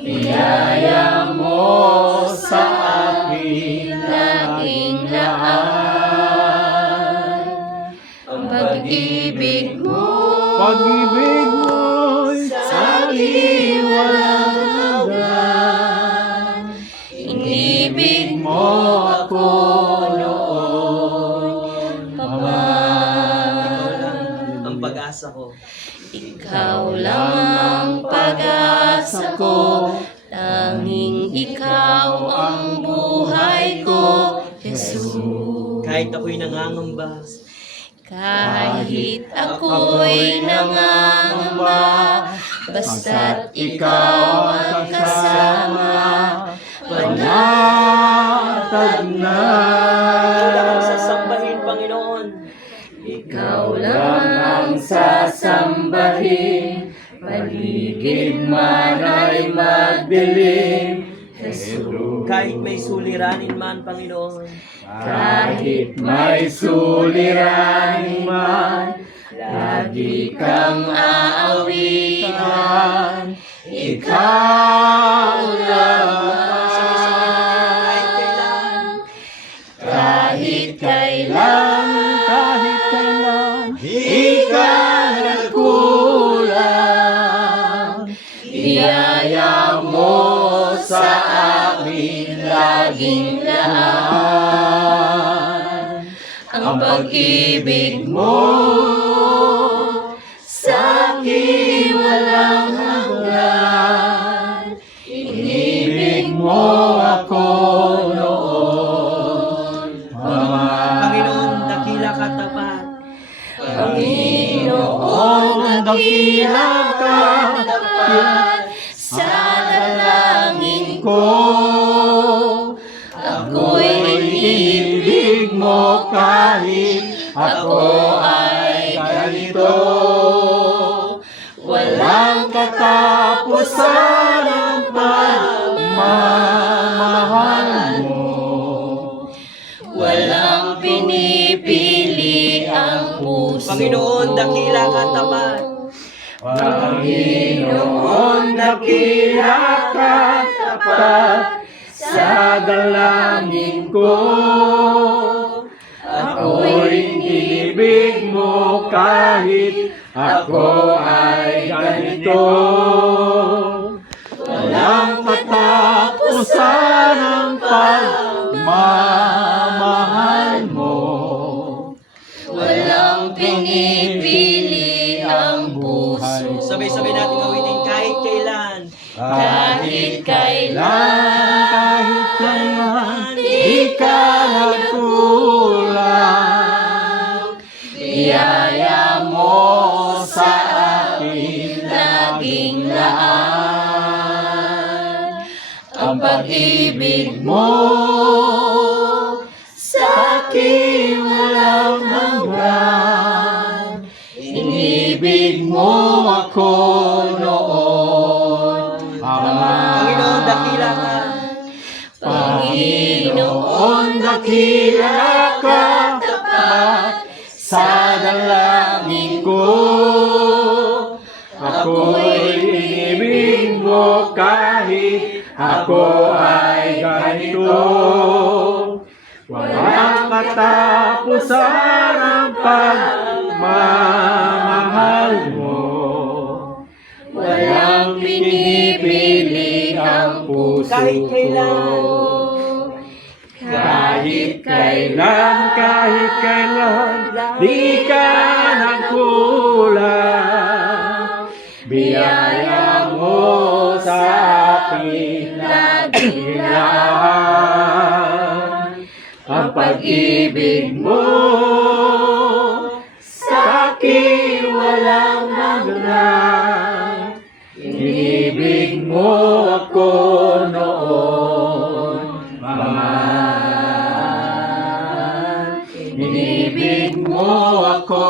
biyaya mo sa akin laging laan. Ang pag-ibig mo'y sa akin walang hanggan. Inibig mo ako noon pa man. Ang pag-asa ko. Ikaw lang ang pag-asa ko, tanging ikaw ang buhay ko, Jesus. Kahit ako'y nangangamba, Kahit ako'y nangangamba, basta't ikaw ang kasama, panatag na. wala kang sasambahin, Panginoon. Ikaw lang ang sasambahin, paligid man ay magdilim, Jesus. Kahit may suliranin man, Panginoon. Kahit may suliranin man, lagi kang aawitan, ikaw lang. Kahit kailan, di ka nagkulang. Biyaya mo sa amin laging laan. Ang pag-ibig mo sa akin walang hanggan. Inibig mo ako noon pa man. Panginoon, dakila ka tapat. Panginoon, dakila ka tapat sa dalangin ko. Ako'y inibig mo kahit ako ay ganito. Walang katapusan ang pagmamahal mo. Walang pinipili ang puso. Panginoon, dakila ka tapat. Panginoon, dakila ka tapat sa dalangin ko. Ako'y inibig mo kahit ako ay ganito. Walang katapusan ang pagmamahal mo. Walang pinipili ang puso. Sabay-sabay natin awitin kahit kailan. Kahit kailan, di ka nagkulang. Biyaya mo sa akin laging laan. Ang pag-ibig mo sa akin walang hanggan. Inibig mo ako noon pa man. Panginoon, dakila ka. Panginoon, dakila ka tapat sa dalangin ko. Ako'y inibig mo kahit ako ay ganito. Walang katapusan ang pagmamahal mo. Walang pinipili ang puso Kahit kailan. ko. Kahit kailan, di ka nagkulang. Biyaya mo sa akin laging laan. Ang pag-ibig mo sa akin walang hanggan. Inibig mo ako noon pa man. Inibig mo ako